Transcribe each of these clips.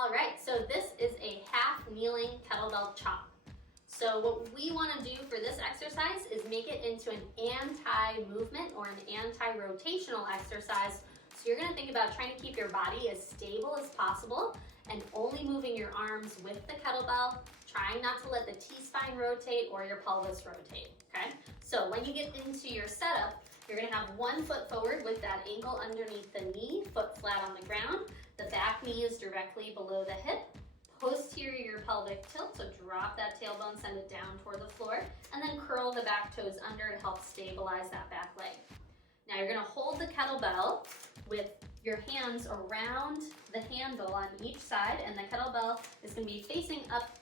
All right, so this is a half kneeling kettlebell chop. So what we want to do for this exercise is make it into an anti-movement or an anti-rotational exercise. So you're going to think about trying to keep your body as stable as possible and only moving your arms with the kettlebell, trying not to let the T-spine rotate or your pelvis rotate, okay? So when you get into your setup, you're going to have one foot forward with that ankle underneath the knee, foot flat on the ground. The back knee is directly below the hip. Posterior pelvic tilt, so drop that tailbone, send it down toward the floor, and then curl the back toes under to help stabilize that back leg. Now you're going to hold the kettlebell with your hands around the handle on each side, and the kettlebell is going to be facing up,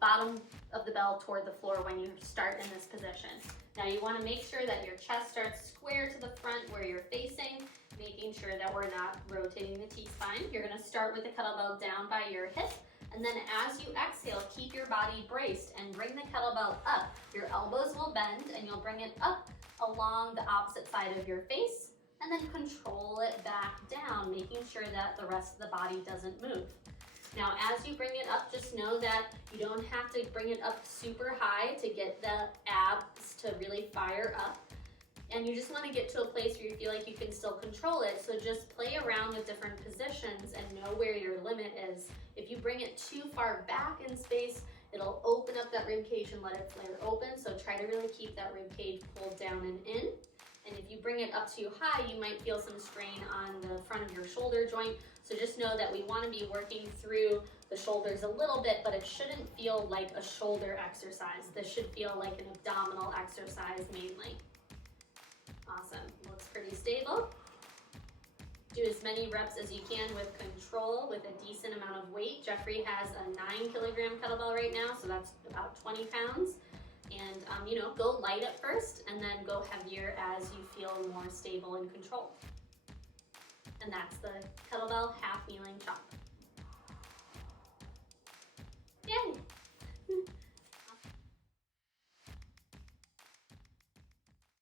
bottom of the bell toward the floor when you start in this position. Now you want to make sure that your chest starts square to the front where you're facing, making sure that we're not rotating the T-spine. You're going to start with the kettlebell down by your hip, and then as you exhale, keep your body braced and bring the kettlebell up. Your elbows will bend and you'll bring it up along the opposite side of your face, and then control it back down, making sure that the rest of the body doesn't move. Now, as you bring it up, just know that you don't have to bring it up super high to get the abs to really fire up. And you just want to get to a place where you feel like you can still control it. So just play around with different positions and know where your limit is. If you bring it too far back in space, it'll open up that rib cage and let it flare open. So try to really keep that rib cage pulled down and in. And if you bring it up too high, you might feel some strain on the front of your shoulder joint. So just know that we want to be working through the shoulders a little bit, but it shouldn't feel like a shoulder exercise. This should feel like an abdominal exercise mainly. Awesome, looks pretty stable. Do as many reps as you can with control with a decent amount of weight. Jeffrey has a 9-kilogram kettlebell right now, so that's about 20 pounds. And go light at first and then go heavier as you feel more stable and controlled. And that's the kettlebell half kneeling chop.